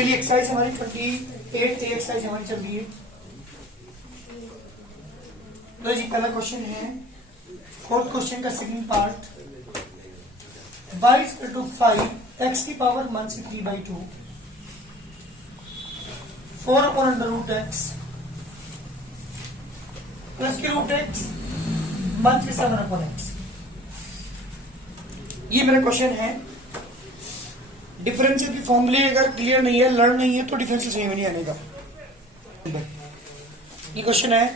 चलिए एक्सरसाइज हमारी 28 एक्सरसाइज हमारी चल रही है। तो जी पहला क्वेश्चन है, फोर्थ क्वेश्चन का second part, y is equal to 5 x की power 1/3/2 4 upon under root x plus की रूट x 1/7 upon x। ये मेरा क्वेश्चन है। डिफरेंशियल की फॉर्मूले अगर क्लियर नहीं है, लर्न नहीं है, तो डिफरेंशियल सही में नहीं आने का। ये क्वेश्चन है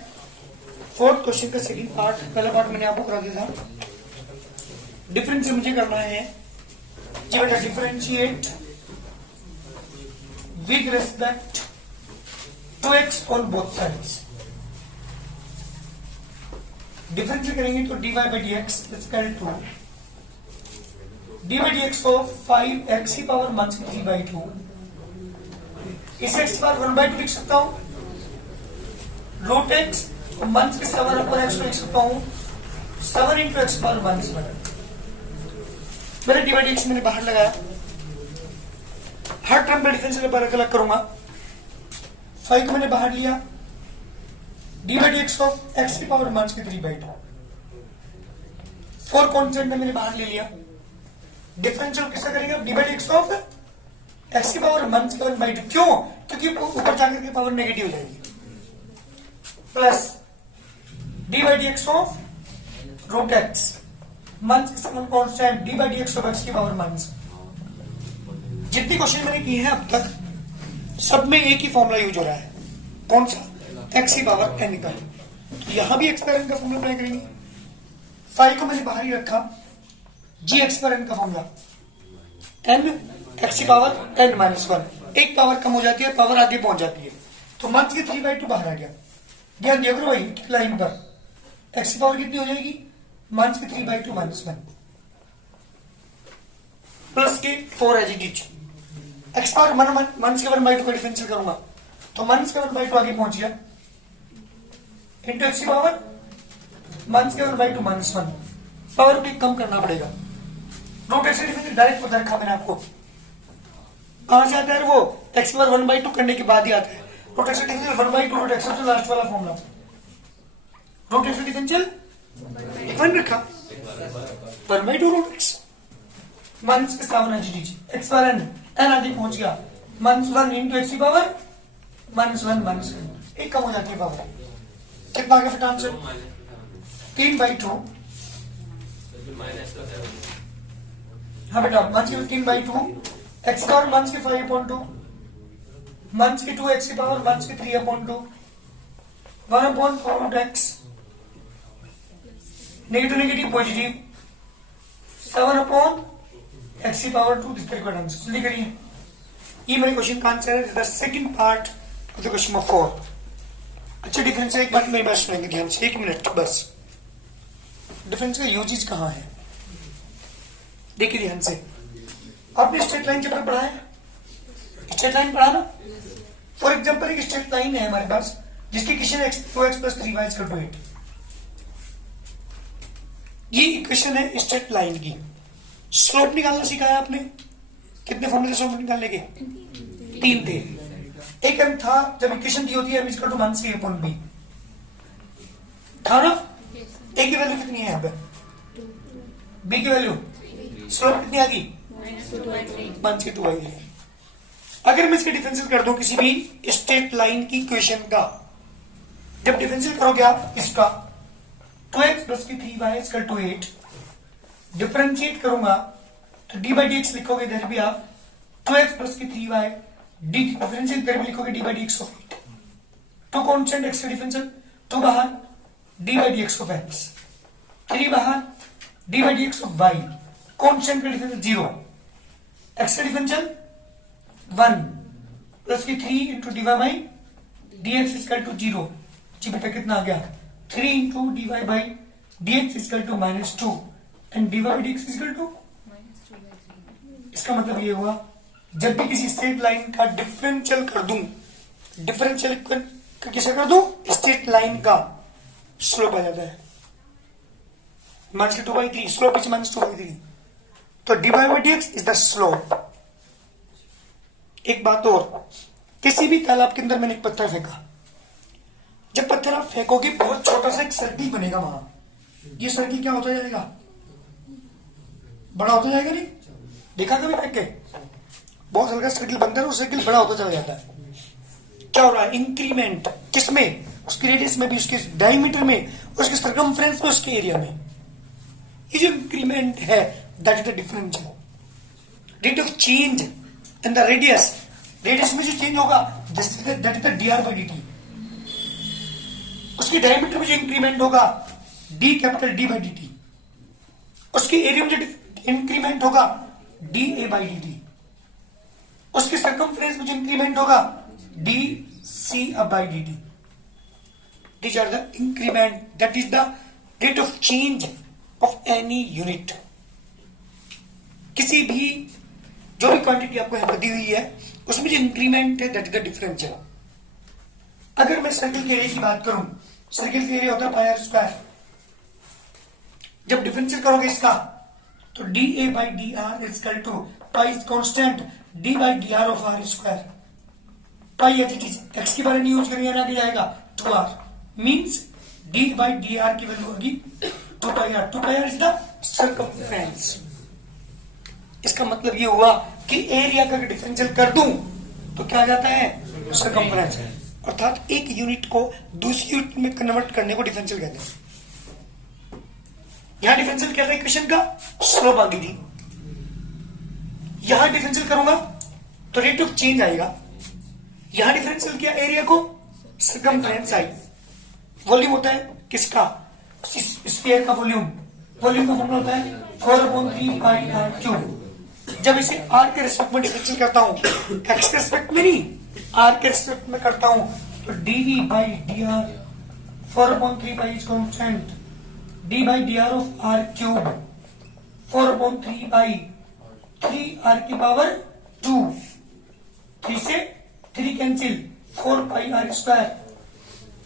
फोर्थ क्वेश्चन का सेकंड पार्ट। पहला पार्ट मैंने आपको करा दिया था। डिफरेंशियल मुझे करना है जी बेटा, differentiate with respect to x on both sides. Differential करेंगे तो dy by dx is equal to dy by dx of 5x की पावर 1/3/2। इसे x की पावर 1/2 लिख सकता हूं, रूट x 1/7 upon x लिख सकता हूं 7 into x पावर 1/7। मैंने dy by dx मैंने बाहर लगाया, हर टर्म में डिफरेंशियल अलग अलग करूंगा। 5 को मैंने बाहर लिया, dy by dx of x की पावर 1/3/2। 4 कांस्टेंट मैंने बाहर ले लिया। डिफरेंशियल किसका करेंगे? dy by dx of x की पावर 1/7/2। क्यों? क्योंकि ऊपर जाकर के पावर नेगेटिव हो जाएगी। Plus dy by dx of root x 1/7 constant dy by dx of x की पावर 1। जितनी क्वेश्चन मैंने किए हैं अब तक, सब में एक ही फॉर्मूला यूज हो रहा है। कौन सा? x की पावर n का। तो यहां भी x पर n का फॉर्मूला अप्लाई करेंगे। 5 को मैंने बाहर ही रखा, जी x पर n का फॉर्मूला n x की पावर n माइनस 1। एक पावर कम हो जाती है, पावर आगे पहुंच जाती है, तो 1/3/2 बाहर आ गया। ध्यान दिया करो भाई, लाइन पर x की पावर कितनी हो जाएगी? 1/3/2 माइनस 1 प्लस के 4 as it is. x power 1/2 का डिफरेंशियल करूंगा तो 1/2 आगे पहुंच गया, इंटू x की पावर 1/2 माइनस 1। पावर भी कम करना पड़ेगा। रूट x डिफरेंशियल डायरेक्ट बता रखा मैंने आपको। कहां से आता है वो? x की पावर 1/2 करने के बाद ही आता है। Root x differential 1/2 root x सबसे लास्ट वाला फॉर्मूला। रूट x डिफरेंशियल 1 रखा, 1/2 रूट x 1/7 x पर n आगे पहुंच गया, -1 इंटू x की पावर -1 एक कम हो जाती है पावर। कितना आ गया फिर आंसर? 3/2। हाँ बेटा, 3/2 x पावर 5/2 2 x की power 3/2 1/4 root x negative negative positive 7 x की पावर 2। This correct answer. जल्दी करिए, ये मेरे क्वेश्चन का आंसर है, the second part of the question number 4। अच्छा, डिफरेंस एक बात मेरी बात सुनेंगे ध्यान से, 1 मिनट बस। डिफरेंस का यूजेज कहां है देखिए ध्यान से। आपने स्ट्रेट लाइन चैप्टर पढ़ा है? स्ट्रेट लाइन पढ़ा ना? फॉर एग्जांपल एक स्ट्रेट लाइन है हमारे पास जिसकी इक्वेशन है 2x + 3y = 8। ये इक्वेशन है स्ट्रेट लाइन की। स्लोप निकालना सिखाया आपने? कितने फॉर्मूले से स्लोप निकालने के? 3 थे। एक m था, जब इक्वेशन दी होती है m = 1c/b था ना? a की वैल्यू कितनी है यहाँ पे? b की वैल्यू, स्लोप कितनी आ गई? -2 है। अगर मैं इसके डिफरेंशियल कर दूं किसी भी स्ट्रेट लाइन की इक्वेशन का, जब डिफरेंशियल करोगे आप इसका 2x + 3y = 8, डिफरेंशिएट करूंगा तो dy by dx लिखोगे, इधर भी आप 2x + 3y डिफरेंशिएट इधर भी लिखोगे dy by dx of 8। 2 constant x का डिफरेंशियल, 2 बाहर dy by dx of x, 3 बाहर dy by dx of y। Constant का डिफरेंशियल 0, x का डिफरेंशियल 1 प्लस की 3 into dy by dx equal to 0। जी बेटा कितना आ गया? 3 into dy by dx equal to -2 and dy by dx equal to. इसका मतलब ये हुआ, जब भी किसी स्ट्रेट लाइन का डिफरेंशियल कर दूं, डिफरेंशियल किसे कर दूं? स्ट्रेट लाइन का स्लोप आ जाता है -2/3, स्लोप इज -2/3। तो dy by dx is the slope. एक बात और, किसी भी तालाब के अंदर मैंने एक पत्थर फेंका, जब पत्थर आप फेंकोगे बहुत छोटा सा एक सर्किल बनेगा वहां, ये सर्किल क्या होता जाएगा, बड़ा होता जाएगा। नहीं देखा कभी फेंक के, बहुत हल्का सर्किल बनता है और सर्किल बड़ा होता चला जाता है। क्या हो रहा है, इंक्रीमेंट किसमें, उसकी रेडियस में भी, उसके डायमीटर में, उसके सर्कमफ्रेंस में, उसके एरिया में। ये जो इंक्रीमेंट है that is the difference, rate of change in the radius, radius में जो चेंज होगा that is the dr by dt। उसके डायमीटर में जो इंक्रीमेंट होगा d capital D by dt। उसके एरिया में जो इंक्रीमेंट होगा dA by dt। उसके सर्कमफ्रेंस में जो इंक्रीमेंट होगा dC by dt। These are the increment, that is the rate of change of any unit। किसी भी जो भी क्वांटिटी आपको यहां पर दी हुई है उसमें जो इंक्रीमेंट है दैट इज द डिफरेंशियल। अगर मैं सर्किल के एरिया की बात करूं, सर्किल का एरिया होता है पाई आर स्क्वायर। जब डिफरेंशियल करोगे इसका तो dA by dr is equal to pi is constant d by dr of r square. Pi H it is x के बारे में यूज करेंगे ना, जाएगा 2r means d by dr की वैल्यू होगी 2πr। 2πr is the circumference. इसका मतलब ये हुआ कि एरिया का डिफरेंशियल कर दूं तो क्या आ जाता है, सर्कमफ्रेंस। अर्थात एक यूनिट को दूसरी यूनिट में कन्वर्ट करने को डिफरेंशियल कहते हैं। यहां डिफरेंशियल क्या था इक्वेशन का, स्लोप आ गई थी। यहां डिफरेंशियल करूंगा तो रेट ऑफ चेंज आएगा। यहां डिफरेंशियल किया एरिया को, सर्कमफ्रेंस आई। वॉल्यूम होता है किसका, स्फीयर का वॉल्यूम। वॉल्यूम का फॉर्मूला होता है 4/3 पाई आर क्यूब। जब इसे आर के रिस्पेक्ट में डिफरेंशियल करता हूं, एक्स के रिस्पेक्ट में नहीं, आर के रिस्पेक्ट में करता हूं, तो dv by d r 4/3 pi is constant, D by d r of r cube 4/3 pi 3 r की पावर 2, 3 से 3 कैंसिल, 4 पाई आर स्क्वायर।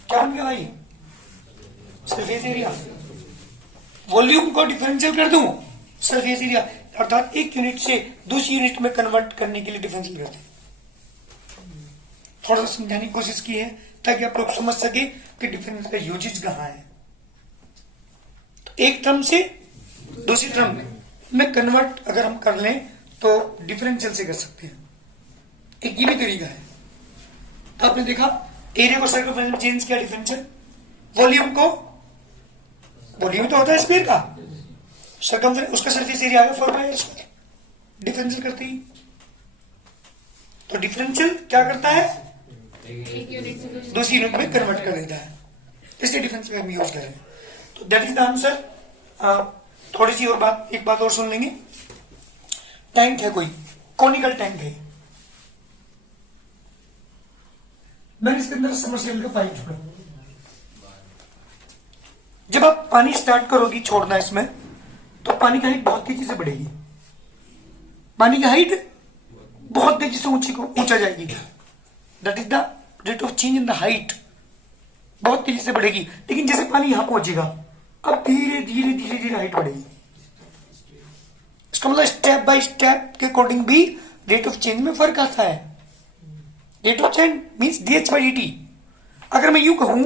क्या बन गया भाई, सरफेस एरिया। वॉल्यूम को डिफरेंशियल कर दूं, सरफेस एरिया। अर्थात एक यूनिट से दूसरी यूनिट में कन्वर्ट करने के लिए डिफरेंशियल करते हैं। थोड़ा सा समझाने की कोशिश की है ताकि आप लोग समझ सके कि डिफरेंस का यूजेज कहां है। तो एक टर्म से दूसरी टर्म में कन्वर्ट अगर हम कर लें तो डिफरेंशियल से कर सकते हैं। एक ये भी तरीका है। तो आपने देखा एरिया को सर्कमफ्रेंस में चेंज किया, डिफरेंशियल। वॉल्यूम को, वॉल्यूम तो होता है स्फीयर का, सर्कमफ्रेंस उसका सरफेस एरिया आएगा 4 पाई आर स्क्वायर, डिफरेंशियल करते ही। तो डिफरेंशियल क्या करता है, दूसरी यूनिट में कन्वर्ट कर देता है, इसलिए डिफरेंशियल हम यूज करें। तो दैट इज द आंसर। थोड़ी सी और बात, एक बात और सुन लेंगे। टैंक है, कोई कॉनिकल टैंक है, मैंने इसके अंदर सबमर्सिबल का पाइप छोड़ा। जब आप पानी स्टार्ट करोगी छोड़ना इसमें, तो पानी की हाइट बहुत तेजी से बढ़ेगी। पानी की हाइट बहुत तेजी से ऊंचा जाएगी। That is the rate of change in the height, बहुत तेजी से बढ़ेगी। लेकिन जैसे पानी यहां पहुंचेगा, अब धीरे धीरे धीरे धीरे हाइट बढ़ेगी। इसका मतलब स्टेप बाय स्टेप के अकॉर्डिंग भी रेट ऑफ चेंज में फर्क आता है। Rate of change means dh by d. अगर मैं यूं कहूं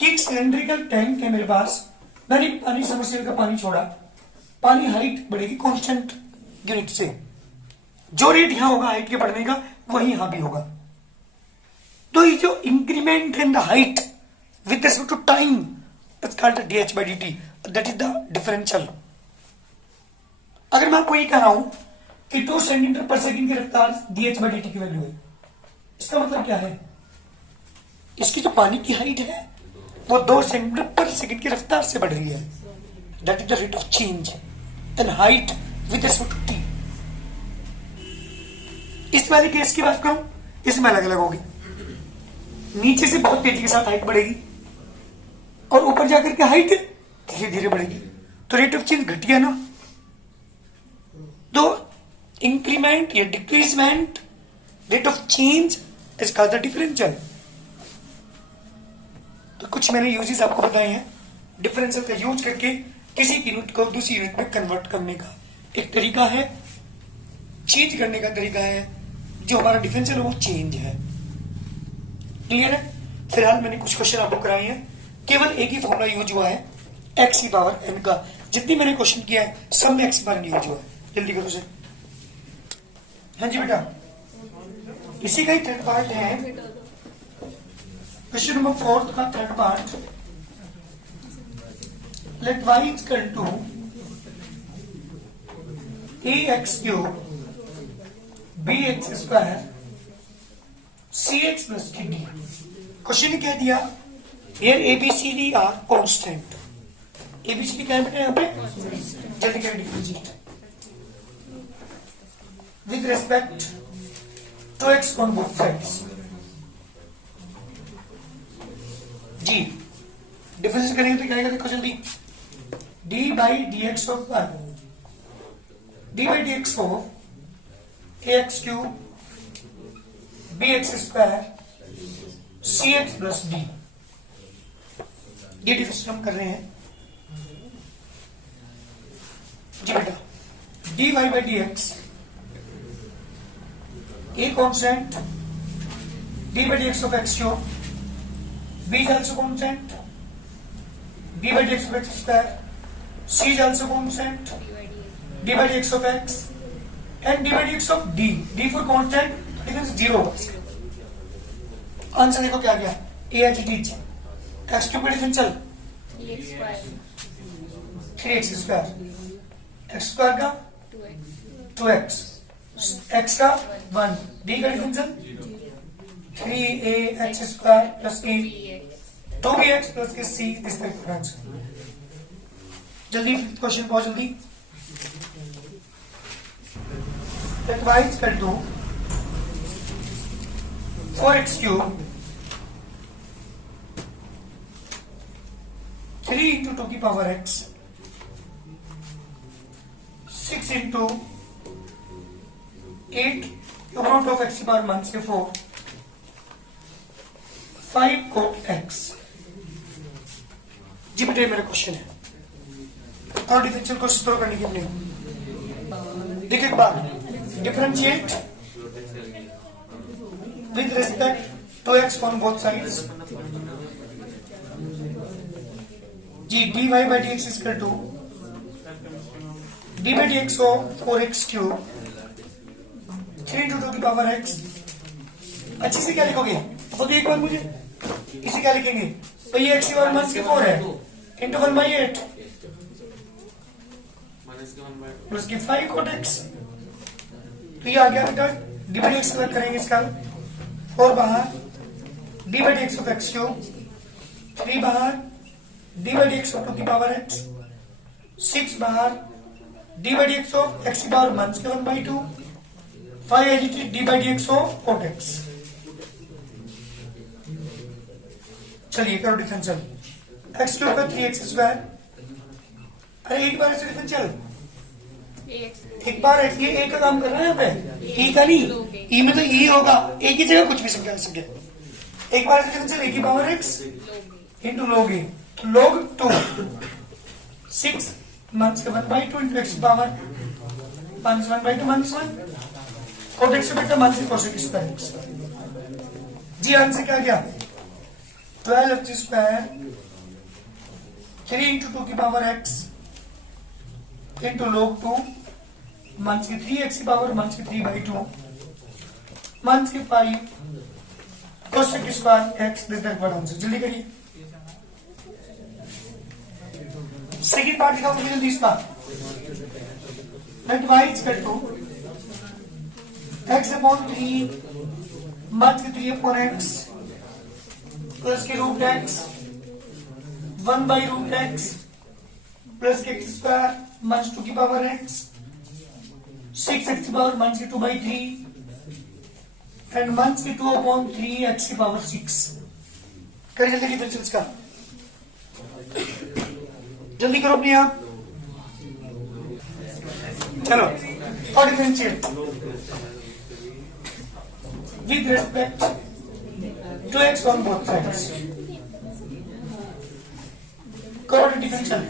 कि एक सिलेंड्रिकल टैंक है मेरे पास, मैंने पानी सबमर्सिबल का पानी छोड़ा, पानी हाइट बढ़ेगी कांस्टेंट यूनिट से। जो रेट यहां होगा हाइट के बढ़ने का, वही यहां भी होगा। तो ये जो increment in the height with respect to time is called dh by d, that is the differential. अगर मैं आपको ये कह रहा हूं कि 2 सेंटीमीटर पर सेकंड की रफ्तार डीएच बाई डी की वैल्यू है, इसका मतलब क्या है, इसकी जो पानी की हाइट है वो 2 सेंटीमीटर पर सेकंड की रफ्तार से बढ़ रही है। That is the rate of change in height with respect to t. इस वाले केस की बात करूं, इसमें अलग अलग होगी। नीचे से बहुत तेजी के साथ हाइट बढ़ेगी और ऊपर जाकर के हाइट धीरे धीरे बढ़ेगी, तो रेट ऑफ चेंज घट गया ना। तो इंक्रीमेंट या decreasement rate of change is called the differential. तो कुछ मैंने यूजेस आपको बताए हैं। डिफरेंशियल का यूज करके किसी यूनिट को दूसरी यूनिट में कन्वर्ट करने का एक तरीका है, चेंज करने का तरीका है, जो हमारा डिफरेंशियल वो चेंज है। क्लियर है? फिलहाल मैंने कुछ क्वेश्चन आपको कराए हैं, केवल एक ही फॉर्मूला यूज हुआ है एक्स की पावर एन का। जितनी मैंने क्वेश्चन किया है सब में एक्स की पावर यूज हुआ है। जल्दी करो से। हाँ जी बेटा, इसी का ही थर्ड पार्ट है क्वेश्चन नंबर 4 का third part. Let y equal to ax cube bx square cx plus dy। Question ने क्या दिया? Here ABCD are constant। ABCD क्या है बेटा यहाँ पे? जल्दी करें differentiate with respect to x on both sides। जी डिफरेंशिएट करेंगे तो क्या आएगा? देखो जल्दी, d by dx of y, d by dx of ax cube bx square cx plus d। ये डिफरेंशिएट हम कर रहे हैं जी बेटा। dy by dx a constant, d by dx of x cube, b is also constant, d by dx of x square, c is also constant, d by dx of x and d by dx of d। d for constant, difference 0 होगा। Answer देखो क्या गया? a h d x cube का differential 3x square, x square का 2x, x का 1, d का differential 3ax square plus a 2bx plus के c this का आंसर। जल्दी क्वेश्चन बहुत जल्दी। Let y equal to 4x cube 3 into 2 की power x 6 into 8 root of X की पावर -4 5 cot x। जी बेटे मेरा क्वेश्चन है और डिफरेंशियल को शुरू करने के लिए देखिए एक बार differentiate with respect to x on both sides. जी dy by dx is equal to d by dx of 4x cube 3 into 2 की पावर x। अच्छे से क्या लिखोगे? अब एक बार मुझे इसे क्या लिखेंगे? तो ये x की पावर -4 है इंटू 1/8 प्लस की 5 cot x। तो ये आ गया बेटा d by dx वर्क करेंगे इसका 4 बाहर d by dx of x cube 3 बाहर d by dx of 2 की पावर x 6 बाहर d by dx of x की power -1/2 5 agitated d by dx of cot x। चलिए करो डिफरेंशियल x क्यूब का 3x स्क्वायर। अरे एक बार ऐसे डिफरेंशियल एक बार ये ए का काम कर रहा है यहाँ पे, ई का नहीं। ई में तो ई होगा, एक ही जगह कुछ भी समझा सके। एक बार डिफरेंशियल ए की पावर x इंटू log ए, log 2 6 -1/2 इंटू x की पावर -1/2 -1 cot x से बेटा -cosec स्क्वायर x। जी आंसर क्या गया? 12x स्क्वायर 3 इंटू 2 की power x into log 2 -3x की power -3/2 -5 cosec square x this that word answer. जल्दी करिए सेकंड पार्ट दिखाओ मुझे जल्दी इसका। Let y equal to x upon 3 -3 upon x plus के रूट x 1/√x प्लस के x स्क्वायर -2 की पावर x 6x की पावर -2/3 एंड -2 अपॉन 3x की पावर 6। कर जल्दी डिफरेंशियल का, जल्दी करो अपने आप। चलो और differentiate with respect to x on both sides. करो differential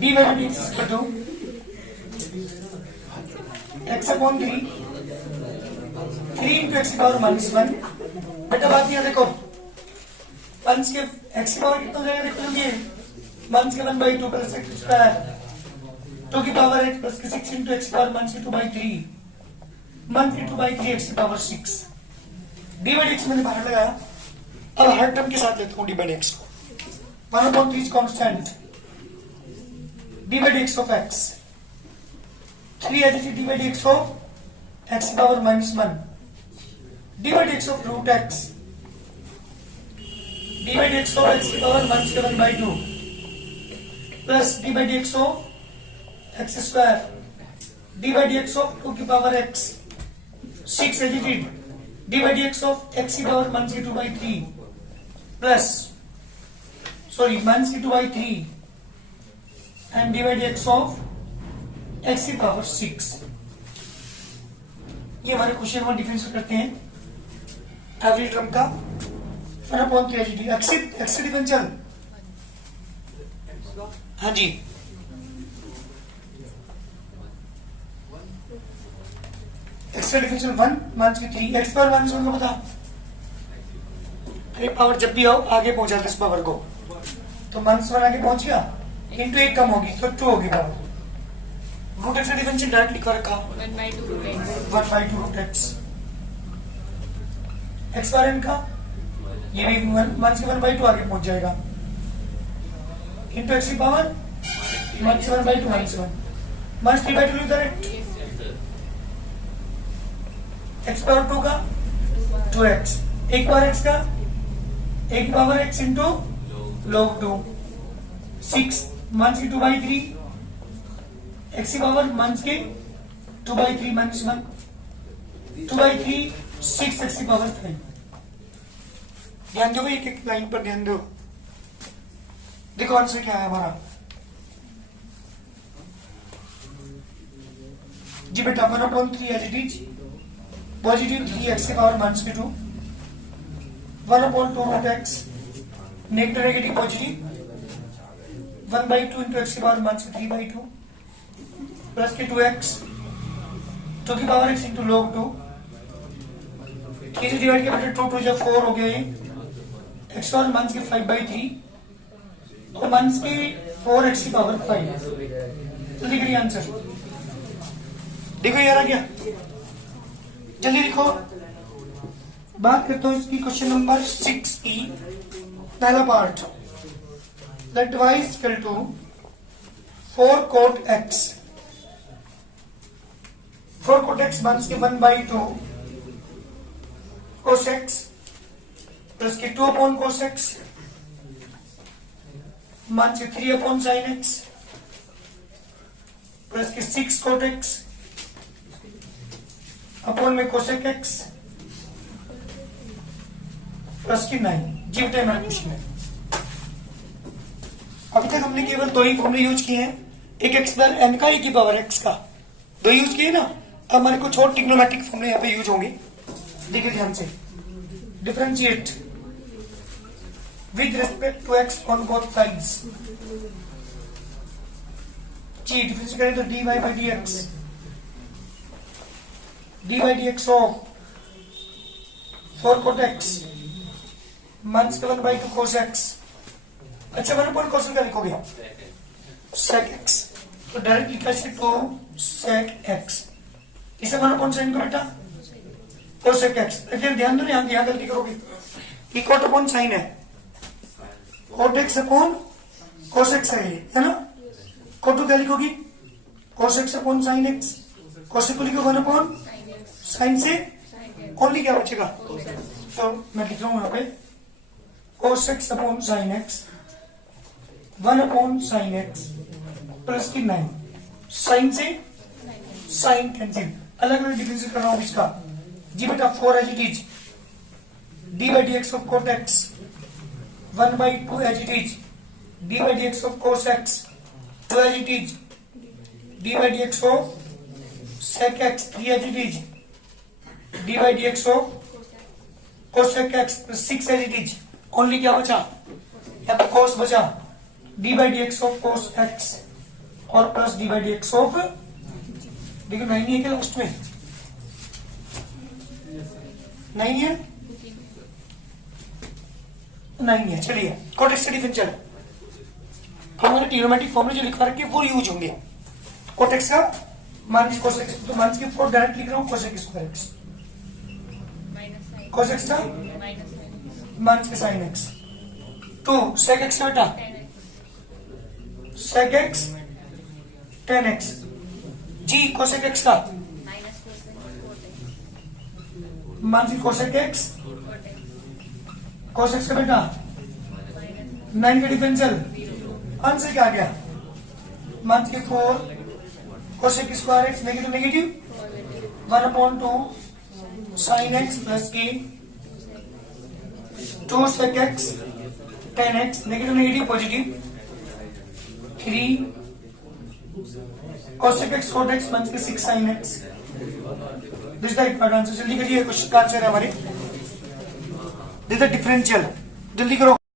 d by dx is equal to x upon 3 3 into x की पावर -1। बेटा बात यहाँ देखो, पंच के एक्स की पावर कितना हो जाएगा देखो जल्दी, 1 के 1/2 प्लस एक्स स्क्वायर 2 की power x plus 6 into x की पावर 1/2 1/2 एक्स की पावर 6 डी बाई एक्स मैंने बाहर लगाया। अब हर टर्म के साथ लेता हूँ डी बाई एक्स को, 1/3 constant D by X of X 3 H D by X of X की power -1 D by X of root X D by X of X की power 1/2 plus D by X of X square D by X of 2 की power X 6 एजिटेड D by X of X की power 1/2 plus sorry 1/2 and D by X of X की power 6। ये हमारे question में differential करते हैं every term का 1/3 एक्स डिफरेंशियल। हाँ जी एक्स डिफरेंशियल 1/3 एक्स पावर -1 का बता। अरे पावर जब भी आओ आगे पहुंचा इस पावर को, तो -1 आगे पहुंच गया इंटू 1 कम होगी तो 2 होगी power. Root x differential direct लिखा रखा 1/2 रूट एक्स एक्स बार एन का, ये भी 1 से 1/2 आगे पहुंच जाएगा इंटू एक्स की पावर 1 से 1/2 -3/2 डायरेक्ट एक्स पावर 2 का 2x एक बार x का एक पावर x इंटू log 2 6 1 की 2/3 x की पावर 1 की 2/3 -1 2/3 6 x की पावर 3। ध्यान दो एक एक लाइन पर ध्यान दो, देखो आंसर क्या है हमारा जी बेटा 1/3 as it is positive 3x की power -2 1/2 root x negative negative positive 1/2 into x की पावर 3/2 प्लस के 2x 2 की पावर x इंटू log 2 3 से डिवाइड किया बेटा 2 जब 4 हो गया ये x पावर 1 के 5/3 और 1 के 4x की पावर 5। जल्दी करिए आंसर, देखो यार आ गया, जल्दी लिखो। बात करता हूं इसकी क्वेश्चन नंबर 6 की पहला part, let y equal to 4 cot x 4 cot x 1 के 1/2 cos x प्लस के 2 अपॉन cos x 1 से 3 अपॉन sin x प्लस के 6 cot x अपॉन में कोसेक एक्स प्लस की 9 जी बेटा हमारा क्वेश्चन है। अभी तक हमने केवल दो ही फॉर्मूले यूज किए हैं, एक एक्स बार एन का एक ही पावर एक्स का, दो यूज किए ना। अब हमारे कुछ और ट्रिग्नोमेट्रिक फॉर्मूले यहाँ पे यूज होंगे, देखिए ध्यान से। Differentiate with respect to x on both sides जी, डिफरेंशिएट करें तो dy by d x dy dx of 4 cot x -1 1/2 cos x। अच्छा 1 cos का लिखोगे sec x, तो डायरेक्ट लिखा है 2 sec x, इसे 1 sin को बेटा cosec x। लेकिन ध्यान दो यहाँ गलती करोगे, ये cot अपॉन sin है, cot x upon cos x है ना। cot क्या लिखोगी cos x upon sin x, cosec को लिखो 1 अपॉन साइन से ओनली क्या बचेगा, तो मैं लिख रहा हूं यहाँ पे cos x upon sine x 1 upon sine x plus की 9 साइन से साइन कैंसिल, अलग अलग डिफरेंशिएट कर रहा हूं इसका जी बेटा 4 as it is d by d x of cot x 1/2 as it is d by d x of cos x 2 as it is d by d x of sec x 3 as it is d by d x of cosec x 6 as it is. Only क्या बचा यहाँ पे cos बचा, d by d x of cos x और plus D by d x of, देखो 9 है क्या last में 9 है, 9 है। चलिए कॉट एक्स का डिफरेंशियल हमारे ट्रिग्नोमेट्रिक फॉर्मूला जो लिखवा रखे वो यूज होंगे। कॉट एक्स का मान कोसेक एक्स, तो मान के 4 डायरेक्ट लिख रहा हूँ cosec square x, cosec x का मान के साइन एक्स, तो सेक एक्स का बेटा सेक एक्स टेन एक्स जी, कोसेक एक्स का मान की कोसेक एक्स, कोसेक का बेटा 9 का डिफरेंशियल आंसर क्या आ गया, मान के 4 cosec square x negative negative 1/2 sine x plus के 2 sec x 10x negative negative positive 3 cosec x cot x बन के 6 sin x। This the required answer. जल्दी करिए, क्वेश्चन का आंसर है हमारे दिस द डिफरेंशियल, जल्दी करो।